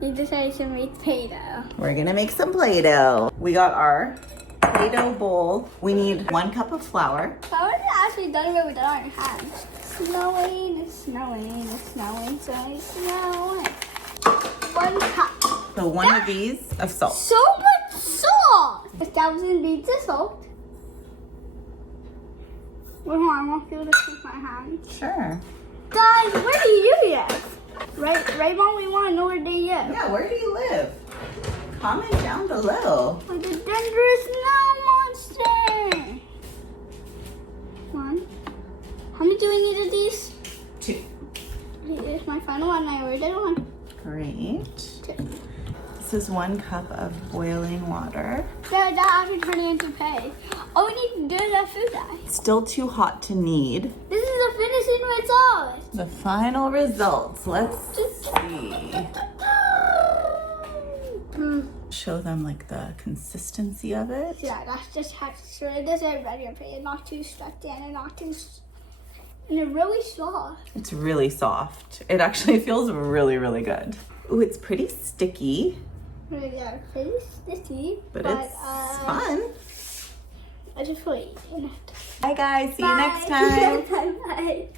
We decided to make Play-Doh. We're gonna make some Play-Doh. We got our Play-Doh bowl. We need 1 cup of flour. Flour is actually done it with our hands. Snowing, it's snowing, it's snowing, snowing, snowing. 1 cup. So 1 of these of salt. So much salt! 1,000 beads of salt. Wait, hold on, I want to feel this with my hands. Sure. Guys, where do you live? Right, Mom? We want to know where they live. Yeah, where do you live? Comment down below. Like a dangerous snow monster. 1. How many do we need of these? 2. Here's my final one. I ordered 1. Great. 2. This is 1 cup of boiling water. That actually turning into pay. All we need to do is that food dye. Still too hot to knead. This is the finishing result. The final results. Let's see. Show them like the consistency of it. Yeah, that's just how so it doesn't ready to play. It's not too stuck in and not too and it's really soft. It's really soft. It actually feels really, really good. Ooh, it's pretty sticky. Yeah, pretty sticky. But it's fun. I just put it in it. Bye guys, see you next time. Bye.